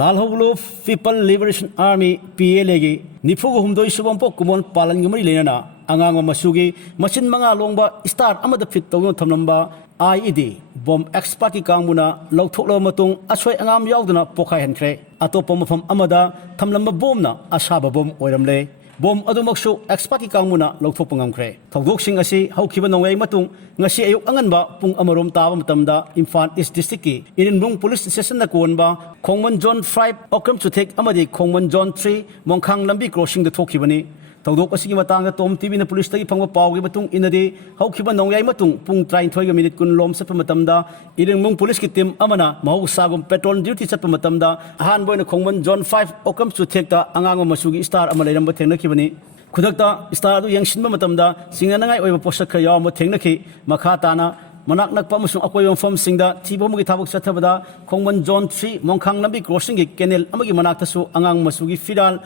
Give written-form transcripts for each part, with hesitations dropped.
ಲಾಲ್ಹೌಲು people liberation army PLA ನಿಫುಗು ಹುಮ್ದೋಯ್ ಸುಬಂಪೋ ಕುಮೋನ್ ಪಾಲನ್ ಗಮರಿ ಲೇನಾ ಅಂಗಾಂಗ ಮಸುಗಿ ಮಚಿನ್ ಮಂಗಾ ಲೋಂಬಾ ಸ್ಟಾರ್ ಅಮದ ಫಿಟ್ ತೌನ ಥಮ್ಲಂಬಾ IED bom expert ki kangmuna lauthoklo matung asoi angam yauduna pokhai hankhre atopa mafam amada thamlamba bomna asaba bom oiramle bom adumaksu expert ki kangmuna lauthokpa ngamkhre thogdok sing asi haukhiba nongai matung ngasi ayuk anganba pung amarom taba matamda Imphal East District ki Irinbung Police Station na konba Khongman Zone 5 Okram Chuthek amadi Khongman Zone 3 Mongkhang lambi crossing da thokhibani Tawdok asigi matanga Tom TV na police tagi pangwa pawgi matung inadi haukiba nongyay matung pung 32 minute kun lom sa pamatamda Irinbung police ki team amana mahusagum patrol duty sa pamatamda ahan boy na Khongman Zone 5 Okram Chuthek ta angango masugi star amalairam ba thengna kibani khudakta star du yangsin ba matamda singanangai oiba posak kha yaw ma thengna ki makha tana manak nakpa musung akoy fam singda thibomgi thabuk chathabada Khongman Zone 3 Mongkhang lambi crossing ki canal amagi manak tasu angang masugi fidal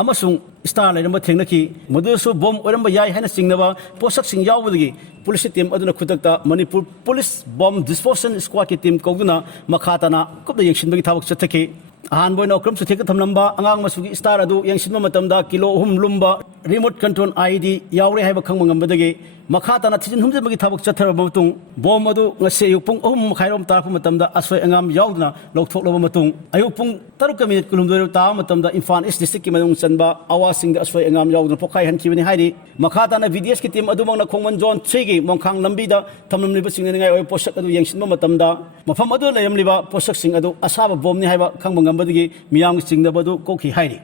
amasung star lairamba thengnaki modusu bom oramba yai haina singnaba posak sing yawbudagi police team aduna khudakta Manipur police bomb disposal squad ki team koguna makhatana kupda yengsinbagi thabuk chathaki ahan boy nokram suthek thamlamba angang masugi star adu yengsinba matamda kilo 3 lumba remote control IED yawre haiba khangma ngambadagi makhatana thijin humjabagi thabuk chathara matung bom adu ngase yupung 3 khairom tarpa matamda asoi angam yawduna lokthokloba matung ayupung 3 minute kulumdoi ta matamda Imphal East District ki manung chanba awasing da asoi angam yawduna pokhai hankibani haidi makhatana VDS ki team adumang na Khongman Zone 3 gi Mongkhang lambi da thamlamliba singnangai oi posak adu yengsinba matamda mafam adu layamliba posak sing adu asaba bomni haiba khangma ngambadagi miyang singnabadu kokhi haidi